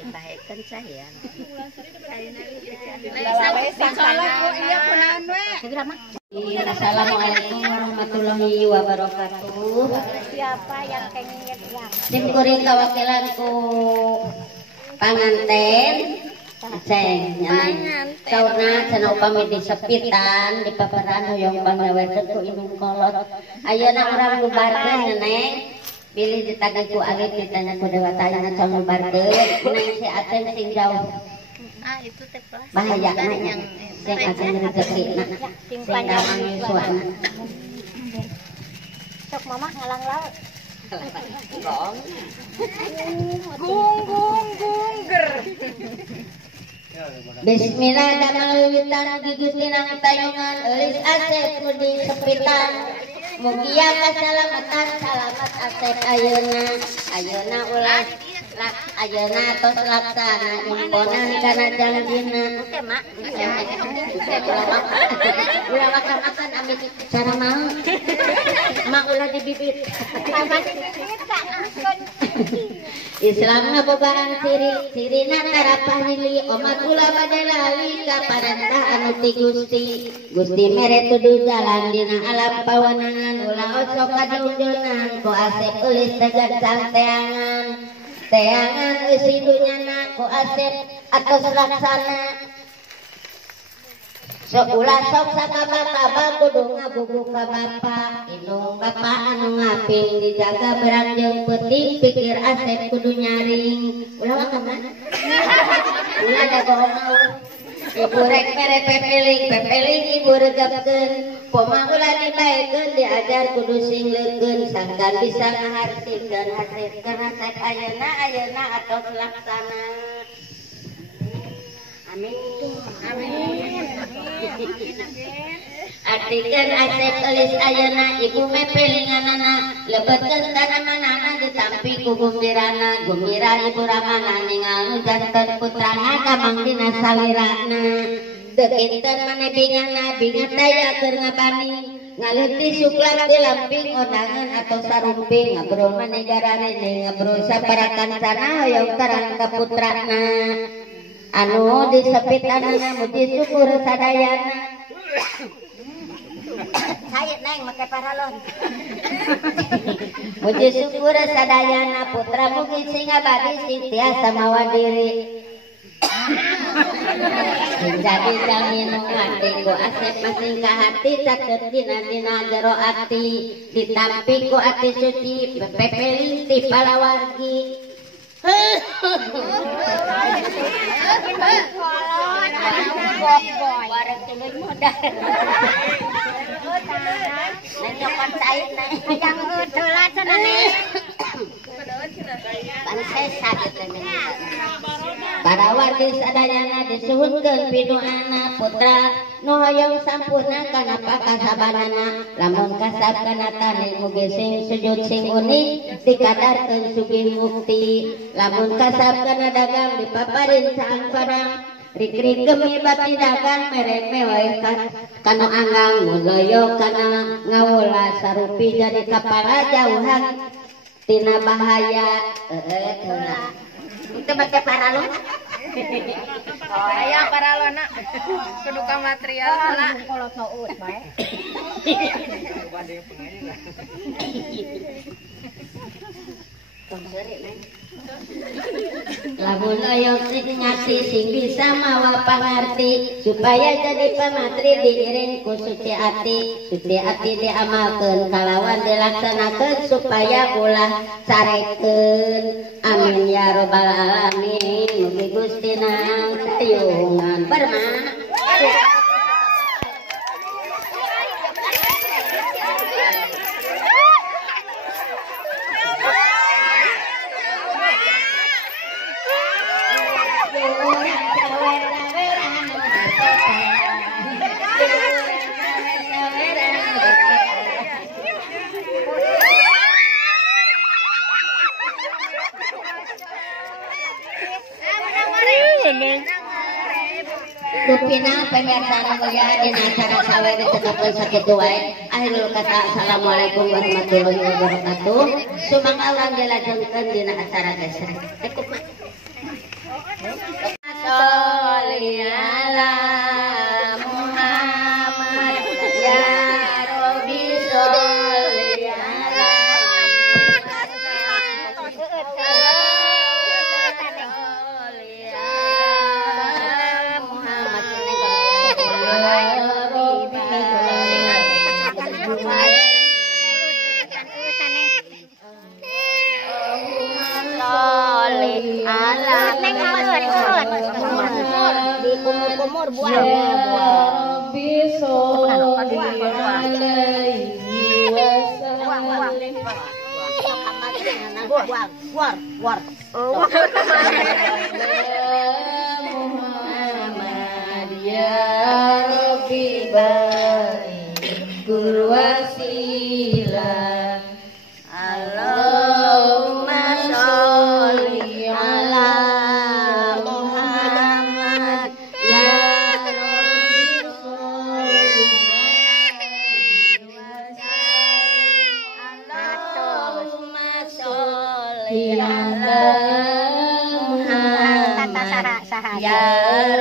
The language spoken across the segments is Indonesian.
Dibahekeun saya. Assalamualaikum warahmatullahi wabarakatuh. Siapa yang pengen yang Simkuring kawakilanku panganten Ceng nyanyi sauna cenah upami disepitan di paparan hoyong pangaweteun ku indung kolot ayeuna urang bubarkeun Neng pilih ditagih ku alit ditanya ku dewatana can bubarkeun neng si Aten sing jauh itu teh bahaya yang sing akan rezekina sing damang suana sok mama ngalang laut ger Bismillah damel wiwitan Gusti nang tayungan eulis Asep di sepitan mugia kasalamatan salamet Asep ayeuna ulah ayeuna tos laksana imponan kana janjina teh mak ulah makan amit cara mau mak ulah dibibit Islam ngabogaan sirina tarapah lili omat ulah bade lali ka parentah anu ti Gusti mere tuduh jalan dina alam pawanangan ulah osok kadunjeunan ku Asep eulis tegan santeangan teangan eusi dunyana ku Asep atos laksana sok ulah sok sakaba-kaba kudu ngagugu ka bapa indung bapa anu ngaping dijaga beranjeun peuting pikir Asep kudu nyaring ulah ka mana ulah dagohong ibu rek mere pepeling ibu regepkeun poma ulah dibaekeun diajar kudu sing leukeun sangkan bisa ngahartikeun hasikeun Asep ayeuna atos laksana amin artikeun Asep eulis ayeuna ibu mepelinganana lebetkeun kana manana ditampi ku gumbirana gumbira ibu ramana ningal janten putrana kamang dina salirana dekinten mane bingana bingat daya keur ngabani ngaleuti suklat di lamping ondangan atau sarumping ngabrol manegara rene ngabrol saparakan sana hoyong tarang ka putrana anu disepitanana muji syukur sadayana saya neng make paralon muji syukur sadayana putra mugi sing abadi sing tiasa mawa diri jadi jaminung hati ku Asep masing ka hati caket dina jero ati ditampi ku ati suci pepeling ti palawargi bareng tuluy modal nyokot cair yang heula cenah nih pansesa gitu para warga sadayana disuhunkeun pinuana putra nu hoyong sampurna kana pakasabanana lamun kasab kana tani mugi sing sujud sing unik dikadarkeun sugih mukti lamun kasab kana dagang dipaparin saang padang rik-rik gemi bati dagang mereme wae kana anggang muloyo kana ngawula sarupi jadi kapala jauhan tina bahaya heula itu make paralon aya paralona kudu ka material heula kolot no uut bae lamun oyong sing ngati sing bisa mawa pangarti supaya jadi pamatri diiring ku suci ati diamalkeun kalawan dilaksanakeun supaya ulah sarekeun amin ya robbal alamin mugi Gusti nang tayungan bermah Kopi Pina pemirsa anu mulia dina acara sawe ditutupan sakitu wae. Akhirul kata assalamualaikum warahmatullahi wabarakatuh. Sumangga urang dilajengkeun dina acara gesrek. Cukup mah. Sholli ala Muhammad ya Rabbi sholli ala di kumur-kumur buah. Muhammad ya Rabbi baikul wasilah Allahumma sholli ala Muhammad ya Rabbi Allahumma sholli ala Muhammad ya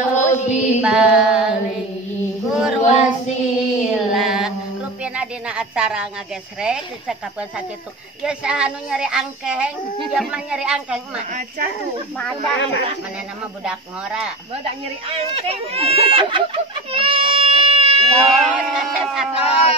Rabbi balighur wasilah. Rupina dina acara ngagesrek dicekapeun sakitu. Ya sahanu nyari angkeng, ya mah nyari angkeng mah. Aca tuh. Manehna mah budak ngora. Budak nyeri angkeng. Terus ngasep atos.